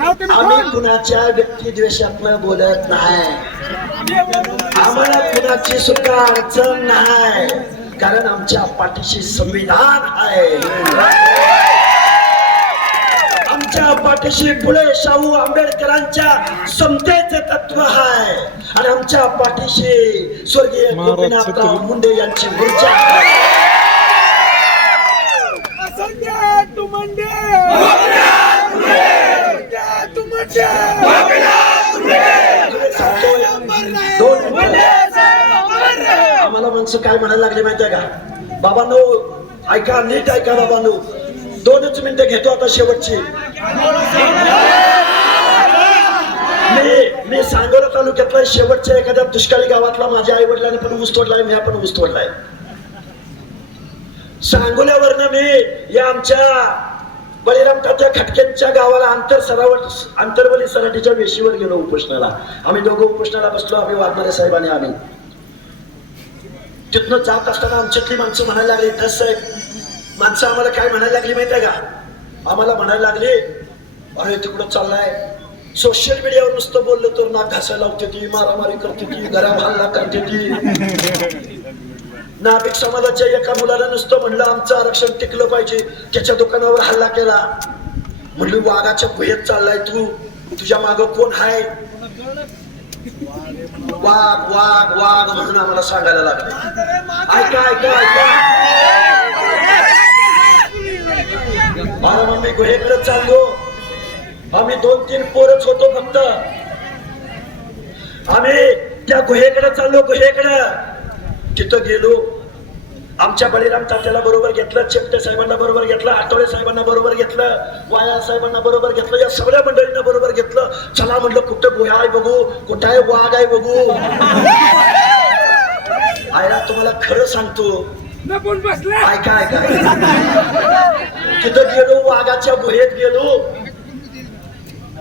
आम्ही कुणाच्या व्यक्तिद्वेषातनं बोलत नाही. आम्हाला कुणाची सुद्धा अडचण नाही. कारण आमच्या पाठीशी संविधान आहे. आमच्या पाठीशी फुले शाहू आंबेडकरांच्या समतेचे तत्व आहे. आणि आमच्या पाठीशी स्वर्गीय गोपीनाथराव. मुंडे यांची ऊर्जा आहे संजय तू मंडे संजय तू मंडे सांगतोय, दोन मिनिटं. आम्हाला माणसं काय म्हणायला लागले माहितीये का? बाबांनो ऐका नीट ऐका बाबांनो. दोनच मिनिटं घेतो आता शेवटची. मी मी सांगोला तालुक्यातला शेवटच्या एखाद्या दुष्काळी गावातला माझ्या आई वडिलांनी पण ऊस तोडलाय मी पण ऊस तोडलाय. सांगोल्यावरनं मी या आमच्या बळीराम तात्या खटकेंच्या गावाला आंतर सरावट आंतरवली सराटीच्या वेशीवर गेलो उपोषणाला. आम्ही दोघं उपोषणाला बसलो आम्ही वाघमारे साहेबांनी आम्ही. तिथनं जात असताना आमच्यातली माणसं म्हणायला लागली "दस साहेब माणसं आम्हाला काय म्हणायला लागली माहिती आहे का? आम्हाला म्हणायला लागली अरे तिकडं चाललाय. सोशल मीडियावर नुसतं बोललं तर नाक घासायला लावते ती मारामारी करते ती घरा हल्ला करते ती. नाभिक समाजाच्या एका मुलाला नुसतं म्हणलं आमचं आरक्षण टिकलं पाहिजे त्याच्या दुकानावर हल्ला केला. म्हणलं वाघाच्या गुहेत चाललाय तू तुझ्या माग कोण हाय? वाघ वाघ वाघ म्हणून आम्हाला सांगायला लागले. ऐका ऐका ऐका. मला मम्मी गुहेकडे चाललो. आम्ही दोन तीन पोरच होतो फक्त. आम्ही त्या गुहेकडे चाललो गुहेकडे. तिथं गेलो. आमच्या बळीराम तात्याला बरोबर घेतलं चेपटे साहेबांना बरोबर घेतलं आठवडे साहेबांना बरोबर घेतलं वाया साहेबांना बरोबर घेतलं या सगळ्या मंडळींना बरोबर घेतलं. चला म्हणलं कुठं गुहा आहे बघू? कुठं आहे वाघ आहे बघू? आयला तुम्हाला खरं सांगतो. ऐका ऐका. तिथं गेलो वाघाच्या गुहेत गेलो.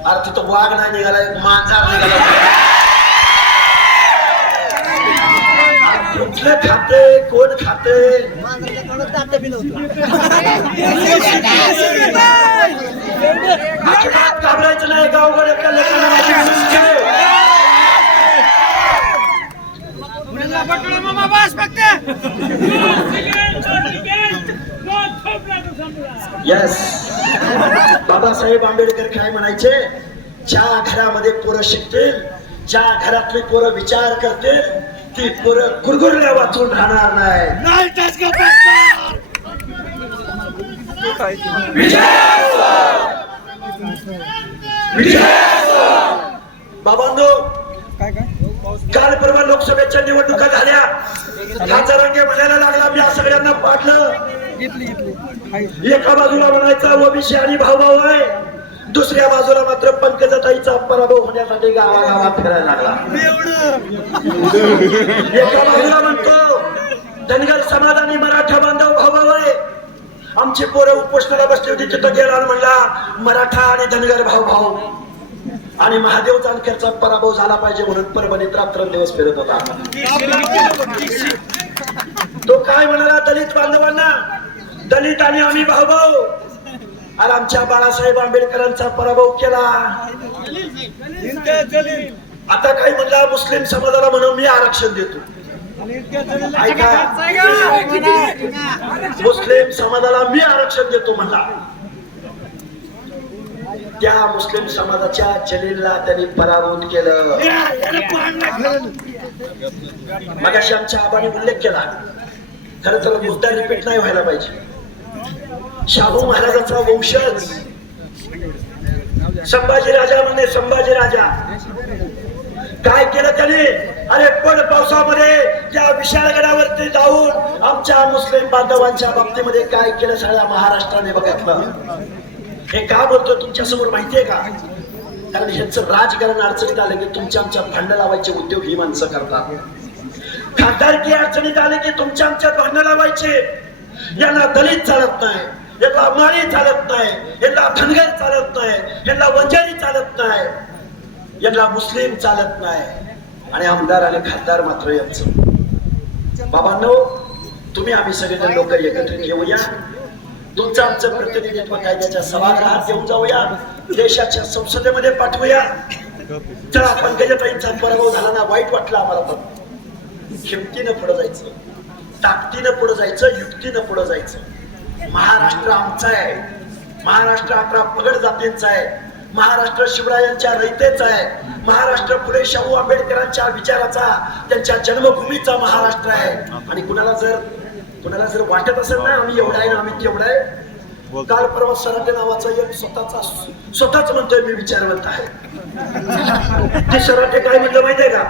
अरे तिथं वाघ नाही निघालाय मांजार निघाला. कुठलं खाते? कोण खाते? अजिबात घाबरायचं नाही गावकडे एका येस बाबासाहेब आंबेडकर काय म्हणायचे? ज्या घरामध्ये पोरं शिकतील ज्या घरातली पोरं विचार करतील ती पोरं गुरगुरल्या वाचून राहणार नाही. का बाबांनो काल परवा लोकसभेच्या निवडणुका झाल्या. खासदारांगे म्हणायला लागला मी सगळ्यांना पाडलं. एका बाजूला म्हणायचा ओबीसी आणि भाऊ भाऊ आहे. दुसऱ्या बाजूला मात्र पंकजाताईचा पराभव होण्यासाठी गावागावात फिरायला लागला. एका बाजूला म्हणतो धनगर समाज आणि मराठा बांधव भाऊ आमची पोरं उपोषणाला बसली होती तिथं गेला म्हणला मराठा आणि धनगर भाव भाऊ आणि महादेव जानकरचा पराभव झाला पाहिजे म्हणून परभणीत रात्रंदिवस फिरत होता. तो काय म्हणाला दलित बांधवांना दलित आणि आम्ही भाऊ भाऊ आणि आमच्या बाळासाहेब आंबेडकरांचा पराभव केला. आता काय म्हणला मुस्लिम समाजाला म्हणून मी आरक्षण देतो. मुस्लिम समाजाला मी आरक्षण देतो म्हणला त्या मुस्लिम समाजाच्या जलीलला त्यांनी पराभूत केलं. मगाशी आमच्या आबाने उल्लेख केला. खर तर मुद्दा रिपीट नाही व्हायला पाहिजे. शाहू महाराजांचा वंशज. संभाजी राजा म्हणजे संभाजी राजा. काय केलं त्याने? अरे पण पावसामध्ये त्या विशाळगडावरती जाऊन आमच्या मुस्लिम बांधवांच्या बाबतीमध्ये काय केलं सगळ्या महाराष्ट्राने बघितलं? हे का बोलतो तुमच्यासमोर माहितीये का? कारण ह्यांचं राजकारण अडचणीत आलं की तुमच्या आमच्या भांडण लावायचे उद्योग ही माणसं करतात. खासदारकी अडचणीत आले की तुमच्या आमच्या भांडण लावायचे. यांना दलित चालत नाही. यांना माळी चालत नाही यांना धनगर चालत नाही यांना वंजारी चालत नाही यांना मुस्लिम चालत नाही. आणि आमदार आणि खासदार मात्र यांचं. बाबांनो तुम्ही आम्ही सगळेजण लोक एकत्रित येऊया तुमचं आमचं प्रतिनिधित्व कायद्याच्या सभागृहात घेऊन जाऊया. देशाच्या संसदेमध्ये पाठवूया. चला पंकजाताईंचा पराभव झाला ना वाईट वाटलं आम्हाला पण. हिमतीनं पुढे जायचं. ताकदीनं पुढे जायचं युक्तीनं पुढे जायचं. महाराष्ट्र आमचा आहे. महाराष्ट्र अकरा पगड जातींचा आहे. महाराष्ट्र शिवरायांच्या रयतेचा आहे. महाराष्ट्र पुढे शाहू आंबेडकरांच्या विचाराचा त्यांच्या जन्मभूमीचा महाराष्ट्र आहे. आणि कुणाला जर कुणाला जर वाटत असेल ना आम्ही एवढा आहे ना आम्ही तेवढा आहे. काल परवा सराटे नावाचा एक स्वतःचा स्वतःच म्हणतोय मी विचारवंत आहे. ते सराटे काय म्हणलं माहितीये का?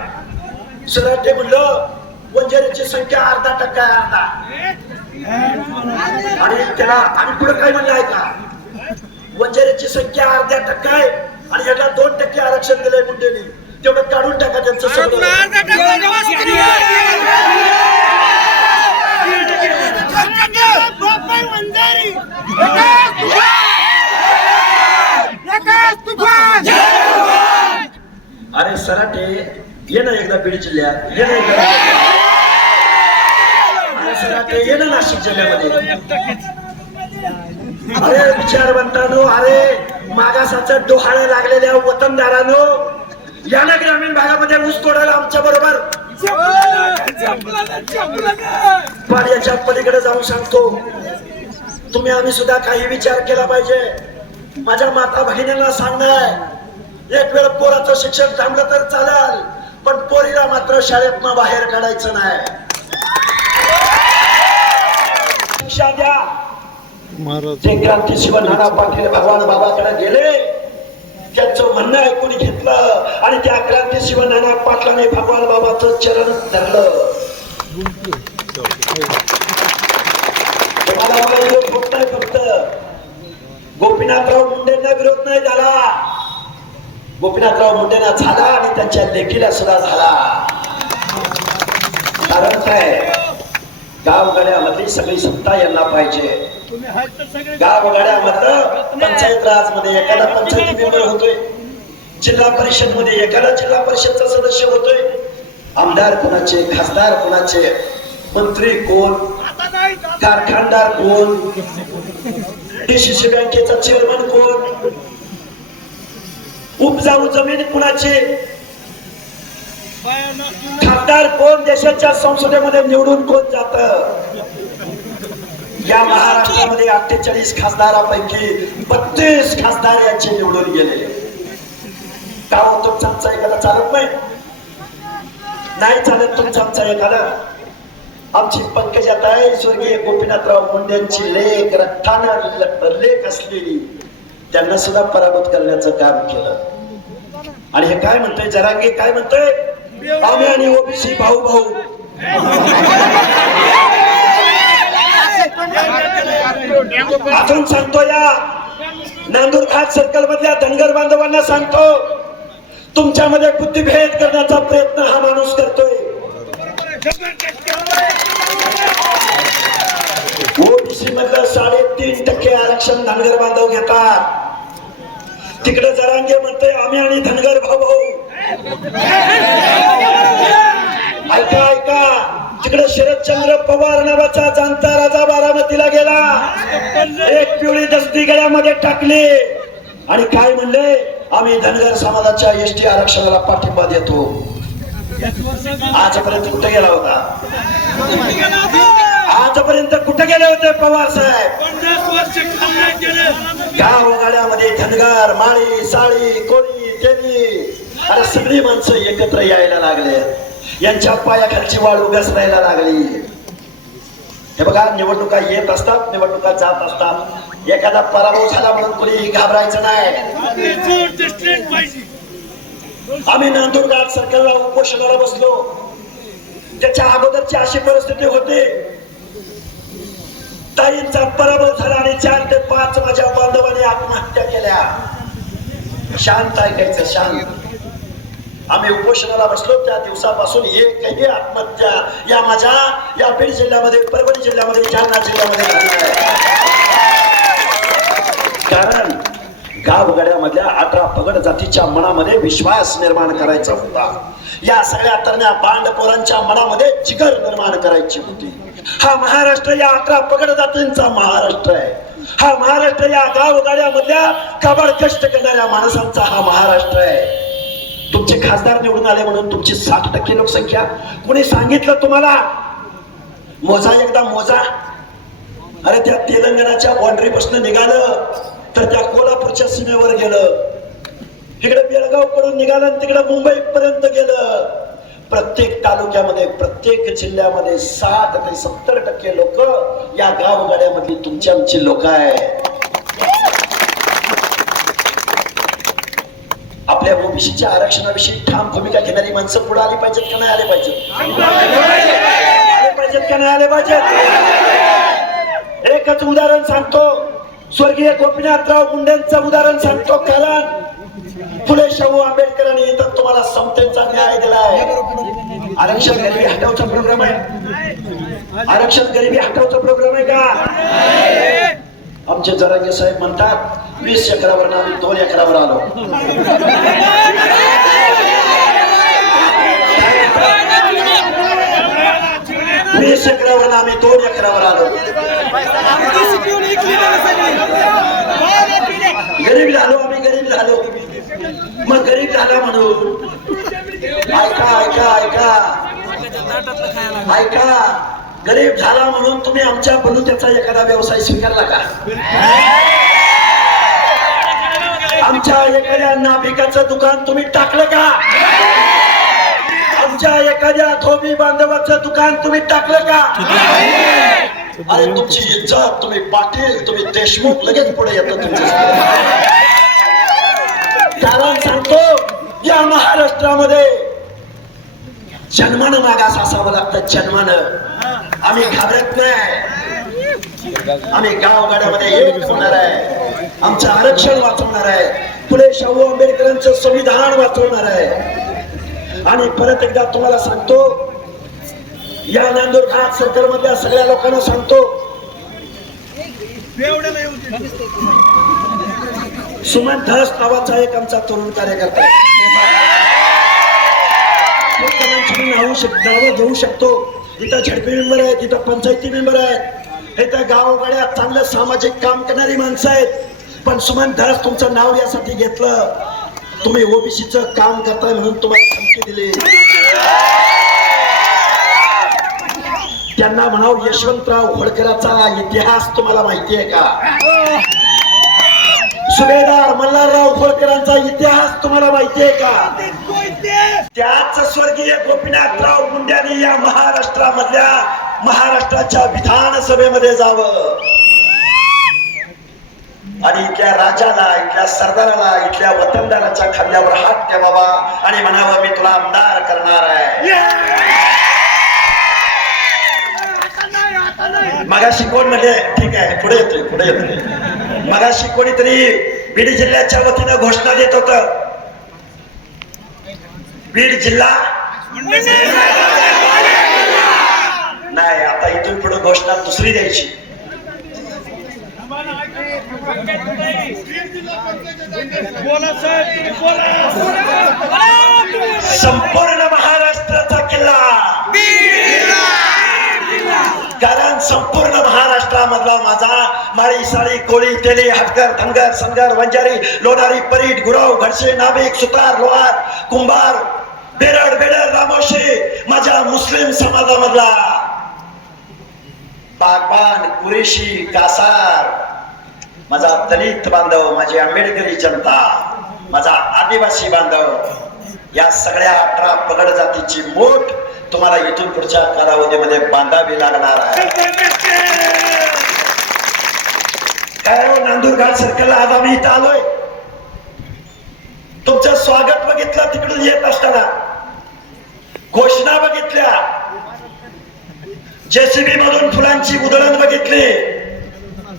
सराटे म्हणलं वंजारीची संख्या अर्धा टक्का आहे अर्धा. आणि त्याला आणि पुढे काय म्हणलं आहे का? वंजारीची संख्या अर्ध्या टक्का आहे आणि याला दोन टक्के आरक्षण दिलंय मुंडेनी. तेवढं काढून टाका त्यांचं अरे सराटे ये ना एकदा बीड जिल्ह्यात ये ना एकदा नाशिक जिल्ह्यामध्ये. अरे विचारवंतानो अरे मागासाचं डोहाळे लागलेल्या वतनदारानो या ना ग्रामीण भागामध्ये ऊस तोडायला आमच्या बरोबर. पाण्याच्या पलीकडे जाऊन सांगतो तुम्ही आम्ही सुद्धा काही विचार केला पाहिजे. माझ्या माता भगिनींना सांगणार एक वेळ पोराचं शिक्षण थांबलं तर चालेल पण पोरीला मात्र शाळेतनं बाहेर काढायचं नाही. शिक्षा द्या. जे क्रांती शिव नाना पाटील भगवान बाबाकडे गेले त्यांचं म्हणणं ऐकून घेतलं आणि त्या क्रांती शिव नाना पाटलाने भगवान बाबाचं चरण धरलं. तुम्हाला मला विरोध होत नाही फक्त गोपीनाथराव मुंडेंना विरोध नाही झाला. गोपीनाथराव मुंडेंना झाला आणि त्यांच्या लेखीला सुद्धा झाला. कारण काय? गावगाड्यामधली सगळी सत्ता यांना पाहिजे. गावगाड्यामधलं पंचायत राजमध्ये एखादा पंचायती मेंबर होतोय. जिल्हा परिषदमध्ये एखादा जिल्हा परिषदचा सदस्य होतोय. आमदार कोणाचे खासदार कोणाचे मंत्री कोण कारखानदार कोण डीसीसी बँकेचा चेअरमन कोण उपजाऊ जमीन कुणाचे खासदार कोण देशाच्या संसदेमध्ये निवडून कोण जात? या महाराष्ट्रामध्ये अठ्ठेचाळीस खासदारापैकी बत्तीस खासदार यांचे निवडून गेले. का हो तुमचा आमचा एखादा चालत नाही? नाही चालत तुमचा आमचा एखादा आमची पंकजाताई स्वर्गीय गोपीनाथराव मुंडेंची लेख रक्तानं लेख असलेली त्यांना सुद्धा पराभूत करण्याचं काम केलं. आणि हे काय म्हणतोय? जरांगे काय म्हणतोय? आम्ही आणि ओबीसी भाऊ भाऊ. अजून सांगतो या. नांदूर घाट सर्कल मधल्या धनगर बांधवांना सांगतो तुमच्यामध्ये बुद्धिभेद करण्याचा प्रयत्न हा माणूस करतोय. ओबीसी मधलं साडेतीन टक्के आरक्षण धनगर बांधव घेतात. तिकडे जरांगे म्हणते आम्ही आणि धनगर भाऊ भाऊ ऐका ऐका तिकडे शरदचंद्र पवार राजा बारामतीला गेला. एक पिवळी दस्ती गळ्यामध्ये टाकली. आणि काय म्हणले? आम्ही धनगर समाजाच्या एसटी आरक्षणाला पाठिंबा देतो. आजपर्यंत कुठे गेला होता? आजपर्यंत कुठे गेले होते पवार साहेब? गावगाड्यामध्ये धनगर माळी साळी कोळी तेली. अरे सगळी माणसं एकत्र यायला लागले. यांच्या पायाखालची वाळू घसरायला लागली. हे बघा निवडणुका येत असतात निवडणुका जात असतात. एखादा पराभव झाला म्हणून कुणी घाबरायचं नाही. आम्ही नंदुरबार सरकारला उपोषणाला बसलो. त्याच्या अगोदरची अशी परिस्थिती होती. ताईंचा पराभव झाला आणि चार ते पाच माझ्या बांधवांनी आत्महत्या केल्या. शांत ऐकायचं शांत. आम्ही उपोषणाला बसलो त्या दिवसापासून एकही आत्महत्या या माझ्या या बीड जिल्ह्यामध्ये परभणी जिल्ह्यामध्ये जालना जिल्ह्यामध्ये कारण गावगड्यामधल्या अठरा पगड जातीच्या मनामध्ये विश्वास निर्माण करायचा होता. या सगळ्या तरण्या बांड पोरांच्या मनामध्ये जिगर निर्माण करायची होती. हा महाराष्ट्र या अठरा पगड जातींचा महाराष्ट्र आहे. हा महाराष्ट्र या गावगाड्यामधल्या कबड कष्ट करणाऱ्या माणसांचा हा महाराष्ट्र आहे. तुमचे खासदार निवडून आले म्हणून तुमची साठ टक्के लोकसंख्या. कोणी सांगितलं तुम्हाला? मोजा एकदा मोजा. अरे त्या तेलंगणाच्या बाउंड्री पासून निघालं तर त्या कोल्हापूरच्या सीमेवर गेलं. इकडे बेळगावकडून निघालं तिकडे मुंबई पर्यंत गेलं. प्रत्येक तालुक्यामध्ये प्रत्येक जिल्ह्यामध्ये साठ ते सत्तर टक्के लोक या गावगाड्यामधली तुमची आमची लोक आहेत. ओबीसीच्या आरक्षणाविषयी ठाम भूमिका घेणारी माणसं पुढे आली पाहिजेत का नाही आले पाहिजेत? आले पाहिजेत का नाही आले पाहिजेत? एकच उदाहरण सांगतो. स्वर्गीय गोपीनाथराव मुंडेंचं उदाहरण सांगतो कारण फुले शाहू आंबेडकरांनी इथं तुम्हाला समतेचा न्याय दिलाय. आरक्षण गरिबी हटवचा प्रोग्राम आहे. आरक्षण गरिबी हटवचा प्रोग्राम आहे का? आमचे जरांगे साहेब म्हणतात वीस एकरावर आम्ही दोन एकरावर आलो. वीस एकरावर आम्ही दोन एकरावर आलो. गरीब झालो आम्ही गरीब झालो. मग गरीब झाला म्हणून. ऐका ऐका ऐका. ऐका गरीब झाला म्हणून तुम्ही आमच्या बलुत्याचा एखादा व्यवसाय स्वीकारला का? आमच्या एखाद्या नाभिकाचं दुकान तुम्ही टाकलं का? आमच्या एखाद्या धोबी बांधवाचं दुकान तुम्ही टाकलं का? अरे तुमची इज्जत तुम्ही पाटील तुम्ही देशमुख लगेच पुढे येतो कारण सांगतो या महाराष्ट्रामध्ये जन्मानं मागास असावं लागतं जन्मानं. आम्ही घाबरत नाही. आम्ही गावगाड्यामध्ये एक होणार आहे आमचं आरक्षण वाचवणार आहे. पुढे शाहू आंबेडकरांचं संविधान वाचवणार आहे. आणि परत एकदा तुम्हाला सांगतो या नांदूर घाट सर्कल मधल्या सगळ्या लोकांना सांगतो सुमन धस नावाचा एक आमचा तरुण कार्यकर्ता आहे. शक- नावं घेऊ शकतो. इथं झडपी मेंबर आहेत इथं पंचायती मेंबर आहेत. त्या गावगाड्यात चांगलं सामाजिक काम करणारी माणसं आहेत. पण सुमन धस तुमचं नाव यासाठी घेतलं. तुम्ही ओबीसीचं काम करताय म्हणून तुम्हाला धमकी दिली. त्यांना म्हणाव यशवंतराव होळकराचा इतिहास तुम्हाला माहिती आहे का? सुभेदार मल्हारराव होळकरांचा इतिहास तुम्हाला माहिती आहे का? त्याच स्वर्गीय गोपीनाथराव मुंड्यांनी या महाराष्ट्रामधल्या महाराष्ट्राच्या विधानसभेमध्ये जावं. आणि इथल्या राजाला इथल्या सरदाराला इथल्या वतनदाराच्या खांद्यावर हात ठेवावा आणि म्हणावं मी तुला आमदार करणार आहे. मगाशी कोण म्हणजे ठीक आहे पुढे येतोय पुढे येतोय. मगाशी कोणीतरी बीड जिल्ह्याच्या वतीनं घोषणा देत होत. बीड जिल्हा? नाही आता इथून पुढे घोषणा दुसरी द्यायची. संपूर्ण महाराष्ट्राचा किल्ला. कारण संपूर्ण महाराष्ट्रामधला माझा माळी साळी कोळी तेली हटकर धनगर संगर वंजारी लोणारी परीट गुरव घडसे नाभिक सुतार लोहार कुंभार बेरड बेडर रामोशी माझ्या मुस्लिम समाजामधला. बागबान कुरेशी कासार माझा दलित बांधव माझी आंबेडकरी जनता माझा आदिवासी बांधव या सगळ्या अठरा पगड जातीची मोठ तुम्हाला इथून पुढच्या कालावधीमध्ये बांधावी लागणार आहे. काय हो सर्कलला आज आम्ही इथं आलोय? तुमचं स्वागत बघितलं तिकडून येत असताना. घोषणा बघितल्या. जेसीबी मधून फुलांची उधळण बघितली.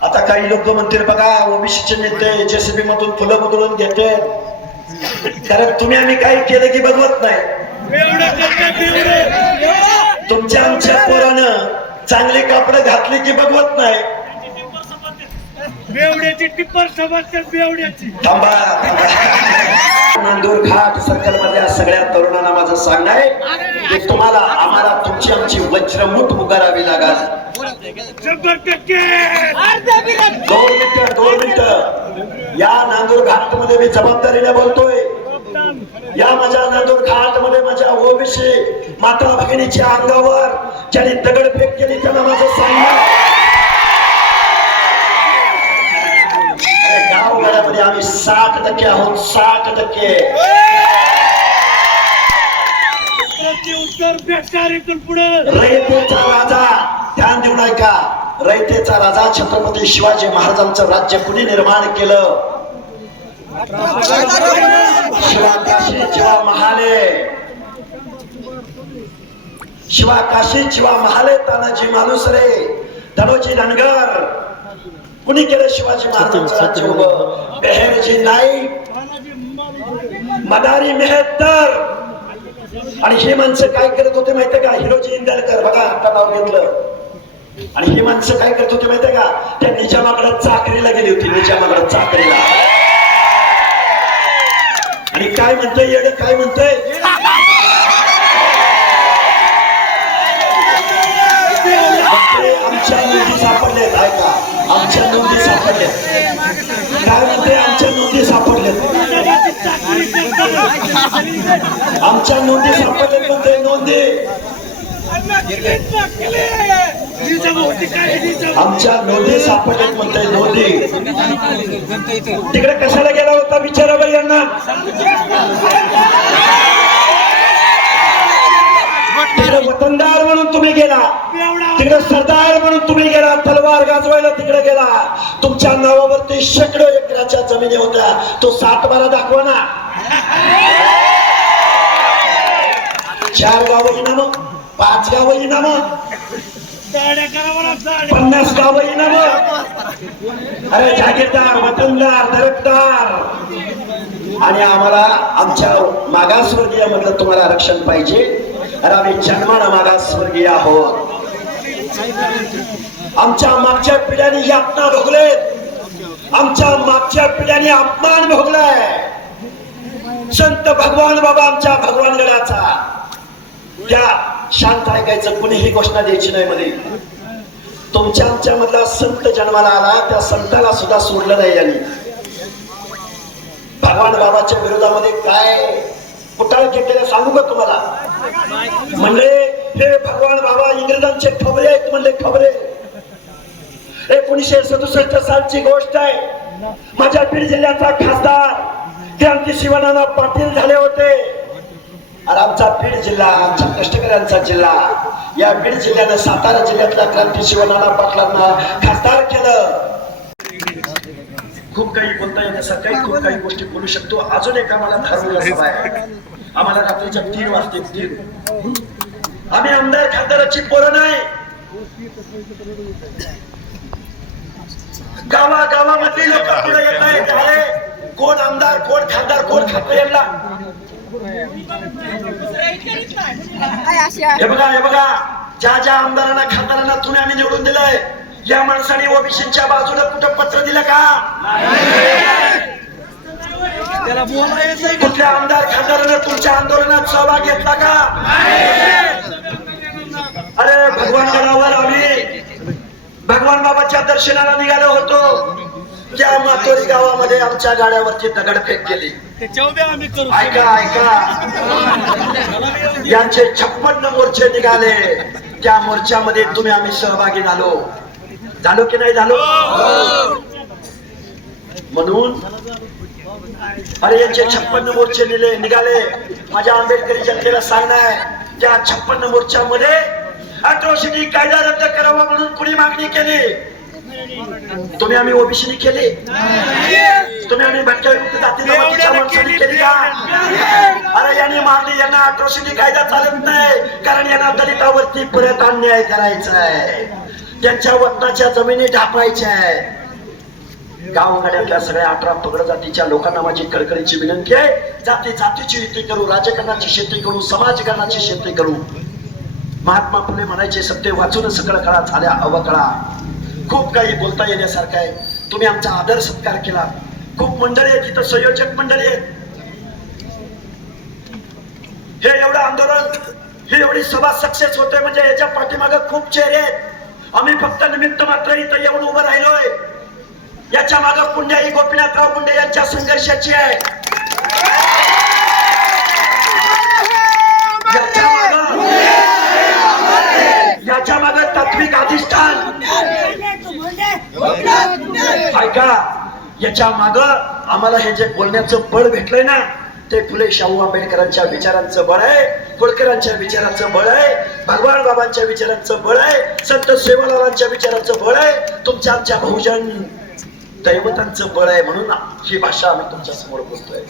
आता काही लोक म्हणतील बघा ओबीसीचे नेते जेसीबी मधून फुलं उधळून घेते. कारण तुम्ही आम्ही काही केलं की बघवत नाही. तुमच्या आमच्या पोरानं चांगली कापडं घातली की बघवत नाही. बेवड्याची टिप्पर समजते बेवड्याची. थांबा. थांबा. नांदूर घाट सर्कल मधल्या सगळ्या तरुणांना माझं सांगणं आहे. ते तुम्हाला आम्हाला तुमची आमची वज्रमुठ उगारावी लागल. दोन मिनिट दोन मिनिट. या नांदूर घाटमध्ये मी जबाबदारीने बोलतोय. या माझ्या नांदूर घाटमध्ये माझ्या ओबीसी माता भगिनीच्या अंगावर ज्यांनी दगडफेक केली त्यांना माझं सांगा गावगाड्यामध्ये आम्ही साठ टक्के आहोत साठ टक्के. प्रति उत्तर भेटणार इथून पुढे. रयतेचा राजा ध्यान देऊन ऐका. रयतेचा राजा छत्रपती शिवाजी महाराजांचं राज्य कुणी निर्माण केलं? शिवा काशी शिवा महाले. शिवा काशी शिवा महाले तानाजी माणूस रे. धनोजी धनगर. कुणी केलं शिवाजी महाराजांचं राज्य उभं? बेहेरजी नाईक. मदारी मेहतर आणि हे माणसं काय करत होते माहितीये का? हिरोजी इंदलकर बघा आता नाव घेतलं. आणि ही माणसं काय करत होते माहितीये का? त्या निजामाकडे चाकरीला गेली होती निजामाकडे चाकरीला. आणि काय म्हणतंय येड काय म्हणतोय? आमच्या नोंदी सापडल्यात म्हणते नोंदी. आमच्या नोंदी सापडल्यात म्हणते नोंदी. तिकडे कशाला गेला होता विचारा बाई यांना? तिकडे वतनदार म्हणून तुम्ही गेला. तिकडे सरदार म्हणून तुम्ही गेला. तलवार गाजवायला तिकडे गेला. तुमच्या नावावरती शेकडो एकराच्या जमिनी होत्या. तो सात बारा दाखवा ना. चार गावं इनाम पाच गावं इनाम पन्नास गावं इनाम. अरे जागीरदार वतनदार दरकदार. आणि आम्हाला आमच्या मागासवर्गीय म्हटलं तुम्हाला आरक्षण पाहिजे. आणि आम्ही जन्मानं मागासवर्गीय आहोत. आमच्या मागच्या पिढ्यांनी यातना भोगलेत. आमच्या मागच्या पिढ्यांनी अपमान भोगलाय. संत भगवान बाबा आमच्या भगवान गडाचा. त्या शांत ऐकायचं कुणीही घोषणा द्यायची नाही मध्ये. तुमच्या आमच्या मधला संत जन्माला आला त्या संताला सुद्धा सोडलं नाही यांनी. भगवान बाबाच्या विरोधामध्ये काय कुटाळ घेतलेलं सांगू का तुम्हाला? म्हणजे हे भगवान बाबा इंग्रजांचे खबरे आहेत म्हणले खबरे. एकोणीशे सदुसष्ट सालची गोष्ट आहे. माझ्या बीड जिल्ह्याचा खासदार क्रांती शिवनाना पाटील झाले होते. आणि आमचा बीड जिल्हा आमचा कष्टकऱ्यांचा जिल्हा या बीड जिल्ह्यानं सातारा जिल्ह्यातल्या क्रांती शिवनाना पाटलांना खासदार केलं. खूप काही बोलता येण्यासारखं काही खूप काही गोष्टी बोलू शकतो. अजून एक आम्हाला ठरवलं सभा आहे. आम्हाला रात्रीच्या तीन वाजते तीन. आम्ही आमदार खासदाराची पोरं नाही. गावा गावामधली लोक पुढे येत आहेत कोण आमदार कोण खासदार कोण खातं यांना हे बघा हे बघा. ज्या ज्या आमदारांना खासदारांना तुम्ही आम्ही निवडून दिलंय या माणसाने ओबीसीच्या बाजूला कुठं पत्र दिलं का? कुठल्या आमदार खासदारानं तुमच्या आंदोलनात सहभाग घेतला का? अरे भगवान गडावर आम्ही भगवान बाबाच्या दर्शनाला निघालो होतो. त्या मातोरी गावामध्ये आमच्या गाड्यावरती दगडफेक केली. ऐका ऐका. यांचे छप्पन्न मोर्चे निघाले. त्या मोर्चामध्ये तुम्ही आम्ही सहभागी झालो. झालो की नाही झालो? म्हणून अरे यांचे छप्पन्न मोर्चे निले निघाले. माझ्या आंबेडकरी जनतेला सांगणं आहे त्या छप्पन्न मोर्चामध्ये अट्रॉसिटी कायदा रद्द करावा म्हणून कुणी मागणी केली? तुम्ही आम्ही ओबीसीने केली. तुम्ही आम्ही भटक्या विमुक्त जाती जमातीच्या माणसाने केली का? अरे यांनी मारली यांना अट्रॉसिटी कायदा चालत नाही. कारण यांना दलितावरती परत अन्याय करायचा आहे. त्यांच्या वतनाच्या जमिनी ढापायच्या आहे. गावगाड्यातल्या सगळ्या अठरा पगड जातीच्या लोकांना माझी कळकळीची विनंती आहे. जाती जातीची युती करू राजकारणाची शेती करू समाजकारणाची शेती करू. महात्मा फुले म्हणायचे सत्य वाचून सकळ काळा झाल्या अवकळा. खूप काही बोलता येण्यासारखं आहे. तुम्ही आमचा आदर सत्कार केला. खूप मंडळी आहेत तिथं संयोजक मंडळी आहेत. हे एवढं आंदोलन ही एवढी सभा सक्सेस होते म्हणजे याच्या पाठीमाग खूप चेहरे आहेत. आम्ही फक्त निमित्त मात्र इथं येऊन उभं राहिलोय. याच्या माग पुण्या ही गोपीनाथराव मुंडे यांच्या संघर्षाची आहे. याच्या माग तात्विक अधिष्ठान. ऐका याच्या माग आम्हाला हे जे बोलण्याचं बळ भेटलंय ना ते फुले शाहू आंबेडकरांच्या विचारांचं बळ आहे होळकरांच्या विचारांचं बळ आहे भगवान बाबांच्या विचारांचं बळ आहे संत सेवालालांच्या विचारांचं बळ आहे तुमच्या आमच्या बहुजन दैवतांचं बळ आहे म्हणून ही भाषा आम्ही तुमच्यासमोर बोलतोय.